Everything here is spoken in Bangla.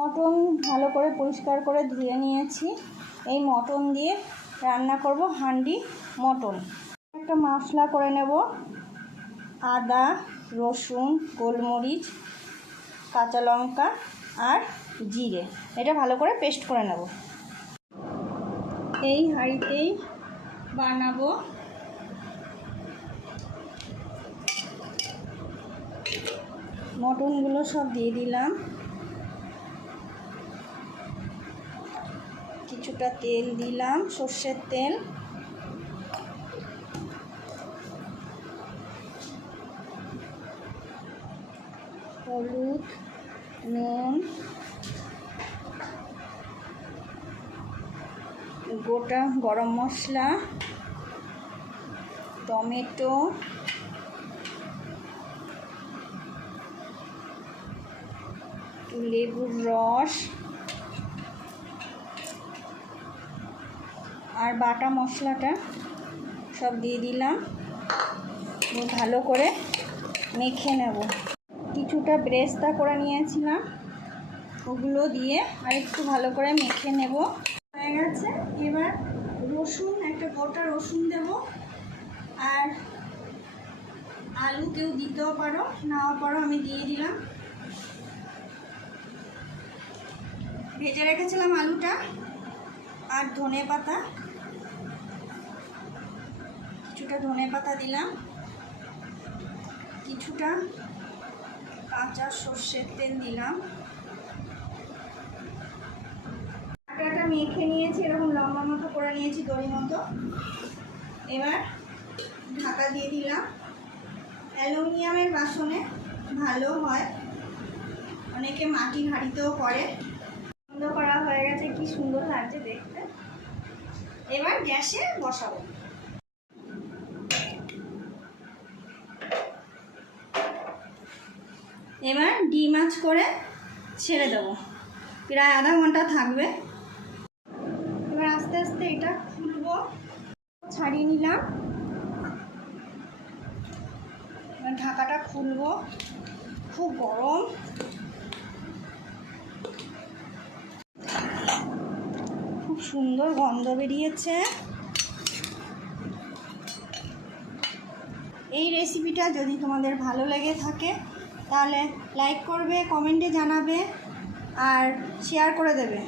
মটন ভালো করে পরিষ্কার করে ধুয়ে নিয়েছি। এই মটন দিয়ে রান্না করব হান্ডি মটন। একটা মশলা করে নেব, আদা, রসুন, গোলমরিচ, কাঁচা লঙ্কা আর জিরে। এটা ভালো করে পেস্ট করে নেব। এই হাঁড়িতেই বানাবো। মটনগুলো সব দিয়ে দিলাম। কিছুটা তেল দিলাম, সর্ষের তেল। হলুদ, নুন, গোটা গরম মশলা, টমেটো, লেবুর রস আর বাটা মশলাটা সব দিয়ে দিলাম। ভালো করে মেখে নেব। কিছুটা বেরেস্তা করে নিয়েছিলাম, ওগুলো দিয়ে আর একটু ভালো করে মেখে নেব। হয়ে গেছে। এবার রসুন, একটা গোটা রসুন দেব। আর আলু কেউ দিতেও পারো, নাও পারো, আমি দিয়ে দিলাম। ভেজে রেখেছিলাম আলুটা। আর ধনে পাতা, কিছুটা ধনে পাতা দিলাম। কিছুটা কাঁচা সর্ষের তেল দিলাম। আটাটা মেখে নিয়েছি, এরকম লম্বা মতো করে নিয়েছি, দড়ি মতো। এবার ঢাকা দিয়ে দিলাম। অ্যালুমিনিয়ামের বাসনে ভালো হয়, অনেকে মাটির হাঁড়িতেও করে। বন্ধ করা হয়ে গেছে, কি সুন্দর লাগছে দেখতে। এবার গ্যাসে বসাবো। এবার ডিম আঁচ করে ছেড়ে দেবো, প্রায় আধা ঘন্টা থাকবে। এবার আস্তে আস্তে এটা খুলবো। ছাড়িয়ে নিলাম। এবার ঢাকাটা খুলবো। খুব গরম। খুব সুন্দর গন্ধ বেরিয়েছে। এই রেসিপিটা যদি তোমাদের ভালো লেগে থাকে তাহলে লাইক করবে, কমেন্টে জানাবে আর শেয়ার করে দেবে।